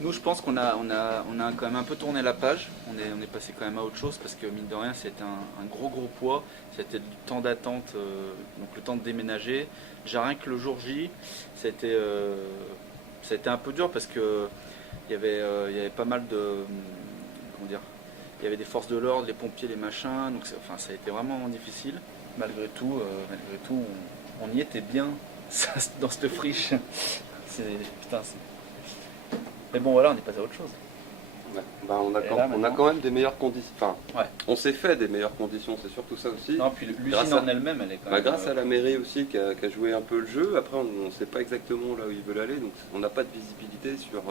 Nous, je pense qu'on a quand même un peu tourné la page. On est passé quand même à autre chose parce que mine de rien, c'était un gros gros poids. C'était du temps d'attente, donc le temps de déménager. J'ai rien que le jour J, ça a été un peu dur parce que il y avait pas mal de, comment dire, il y avait des forces de l'ordre, les pompiers, les machins. Donc, enfin, ça a été vraiment difficile. Malgré tout, on y était bien dans cette friche. Putain, mais bon, voilà, on est passé à autre chose. Ouais. Bah, on a Et là, on a maintenant. quand même des meilleures conditions. Enfin, Ouais. on s'est fait des meilleures conditions, c'est surtout ça aussi. Non, puis Grâce l'usine à, en elle-même, elle est quand bah, même. grâce à la mairie aussi qui a joué un peu le jeu. Après, on ne sait pas exactement là où ils veulent aller, donc on n'a pas de visibilité sur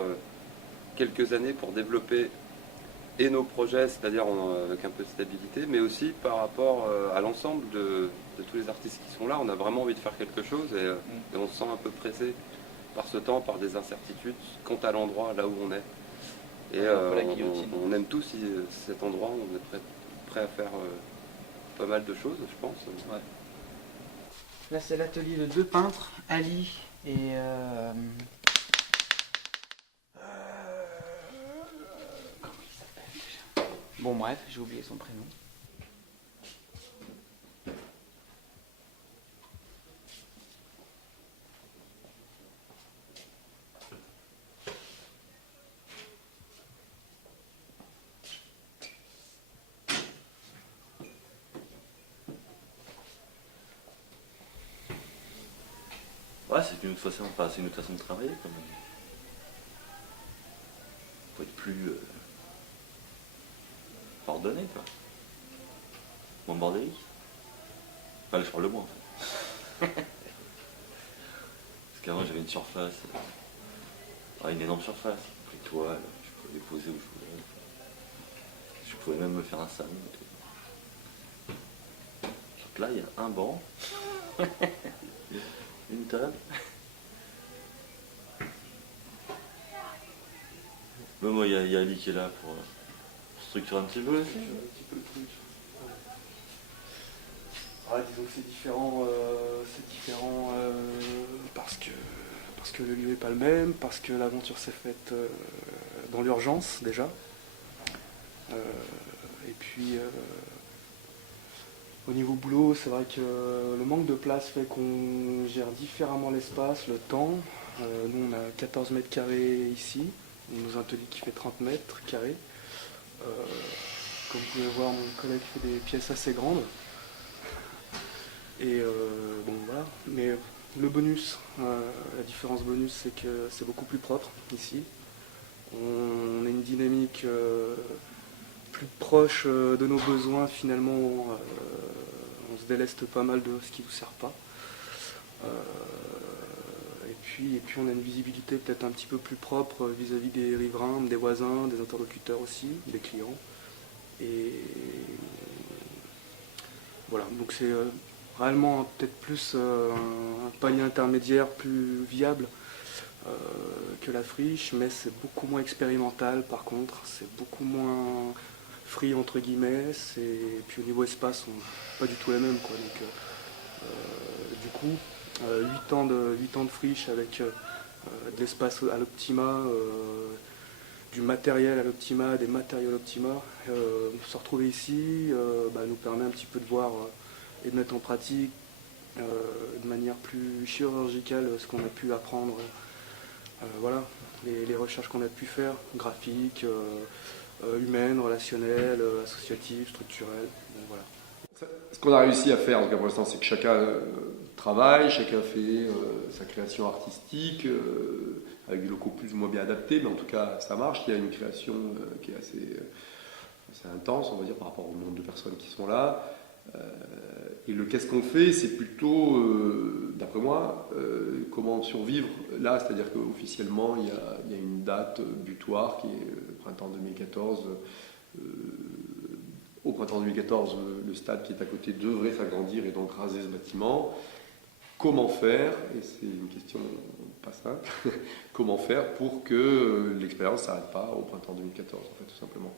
quelques années pour développer et nos projets, c'est-à-dire avec un peu de stabilité, mais aussi par rapport à l'ensemble de tous les artistes qui sont là. On a vraiment envie de faire quelque chose et on se sent un peu pressé par ce temps, par des incertitudes quant à l'endroit là où on est. Et Ouais, un peu la guillotine. on aime tous cet endroit, on est prêt à faire pas mal de choses, je pense. Ouais. Là, c'est l'atelier de deux peintres, Ali et. Comment il s'appelle déjà? Bon, bref, j'ai oublié son prénom. Ouais, c'est une autre façon, enfin, c'est une autre façon de travailler quand même. Faut être plus ordonné, quoi. Moins bordélique. Enfin, je parle de moi en fait. Parce qu'avant j'avais une surface, une énorme surface. Les toiles, je pouvais les poser où je voulais. Je pouvais même me faire un salon et tout. Donc là, il y a un banc, une table. Mais moi, il y a Ali qui est là pour structurer un petit peu aussi. Un petit peu le truc. Ouais, disons que c'est différent parce que le lieu n'est pas le même, parce que l'aventure s'est faite dans l'urgence déjà. Et puis au niveau boulot, c'est vrai que le manque de place fait qu'on gère différemment l'espace, le temps. Nous on a 14 mètres carrés ici, nous un atelier qui fait 30 mètres carrés. Euh, Comme vous pouvez voir, mon collègue fait des pièces assez grandes. Et bon voilà. Mais le bonus, la différence bonus, c'est que c'est beaucoup plus propre ici. On a une dynamique plus proche de nos besoins finalement. On se déleste pas mal de ce qui ne nous sert pas. Et puis on a une visibilité peut-être un petit peu plus propre vis-à-vis des riverains, des voisins, des interlocuteurs aussi, des clients. Et voilà, donc c'est réellement peut-être plus un palier intermédiaire plus viable que la friche, mais c'est beaucoup moins expérimental par contre, c'est beaucoup moins free entre guillemets, et puis au niveau espace, on n'est pas du tout les mêmes quoi. Donc du coup, 8 ans de friche avec de l'espace à l'Optima, du matériel à l'Optima, des matériaux à l'Optima, se retrouver ici nous permet un petit peu de voir et de mettre en pratique de manière plus chirurgicale ce qu'on a pu apprendre, voilà, les recherches qu'on a pu faire, graphiques, humaines, relationnelles, associatives, structurelles, bon, voilà. Ce qu'on a réussi à faire jusqu'à l'instant, c'est que chacun travaille, chacun fait sa création artistique, avec des locaux plus ou moins bien adaptés, mais en tout cas ça marche. Il y a une création qui est assez intense, on va dire, par rapport au nombre de personnes qui sont là. Et le qu'est-ce qu'on fait, c'est plutôt, d'après moi, comment survivre là, c'est-à-dire qu'officiellement, il y a une date butoir qui est le printemps 2014. Au printemps 2014, le stade qui est à côté devrait s'agrandir et donc raser ce bâtiment. Comment faire, et c'est une question pas simple, comment faire pour que l'expérience ne s'arrête pas au printemps 2014, en fait, tout simplement.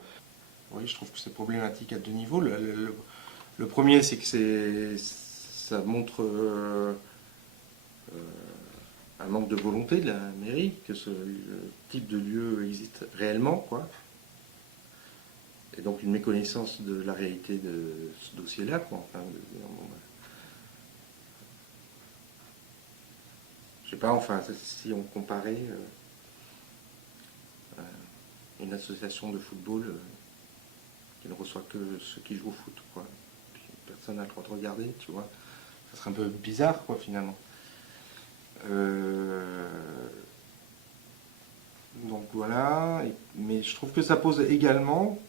Oui, je trouve que c'est problématique à deux niveaux. Le premier, c'est que ça montre un manque de volonté de la mairie, que ce type de lieu existe réellement, quoi. Et donc une méconnaissance de la réalité de ce dossier-là, quoi. Enfin, je sais pas, enfin, si on comparait une association de football qui ne reçoit que ceux qui jouent au foot, quoi. Puis personne n'a le droit de regarder, tu vois. Ça serait un peu bizarre, quoi, finalement. Donc voilà, mais je trouve que ça pose également,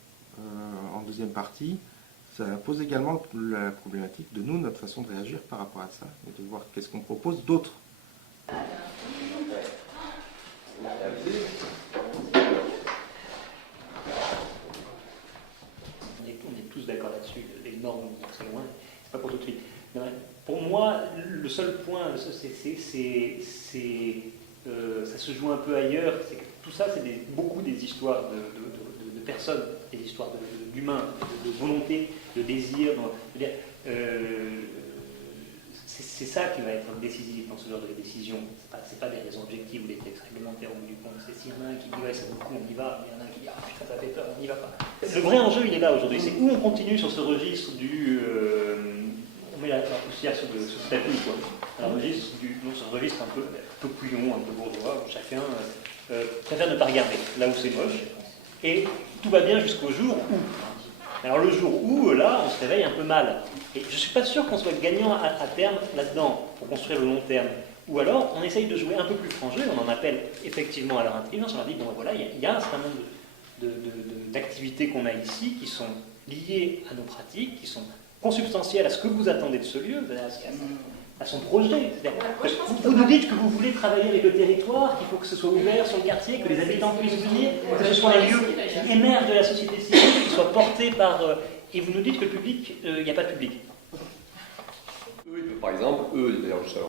en deuxième partie, ça pose également la problématique de nous, notre façon de réagir par rapport à ça, et de voir qu'est-ce qu'on propose d'autre. On est tous d'accord là-dessus, les normes, c'est loin, c'est pas pour tout de suite. Pour moi, le seul point, ça se joue un peu ailleurs, c'est que tout ça, c'est beaucoup des histoires de personnes, des histoires d'humains, de volonté, de désir. C'est ça qui va être décisif dans ce genre de décision. C'est pas des raisons objectives ou des textes réglementaires au bout du compte. C'est s'il y en a un qui dit ouais, ça vaut le coup, on y va, il y en a un qui dit ah putain, ça fait peur, on n'y va pas. Le vrai enjeu, il est là aujourd'hui. C'est où on continue sur ce registre du. On met la poussière sur le tapis, quoi. Un registre, ce registre un peu couillon, un peu bourgeois, où chacun préfère ne pas regarder là où c'est moche. Et tout va bien jusqu'au jour où. Alors le jour où, là, on se réveille un peu mal. Et je ne suis pas sûr qu'on soit gagnant à terme là-dedans, pour construire le long terme. Ou alors, on essaye de jouer un peu plus franc jeu, on en appelle effectivement à leur intelligence, on leur dit, bon voilà, il y a un certain nombre d'activités qu'on a ici qui sont liées à nos pratiques, qui sont consubstantielles à ce que vous attendez de ce lieu, à son projet. Vous nous dites que vous voulez travailler avec le territoire, qu'il faut que ce soit ouvert sur le quartier, que les habitants puissent venir, que ce soit un lieu qui émerge de la société civile, qui soit porté par... et vous nous dites que le public, il n'y a pas de public. Par exemple, eux, d'ailleurs,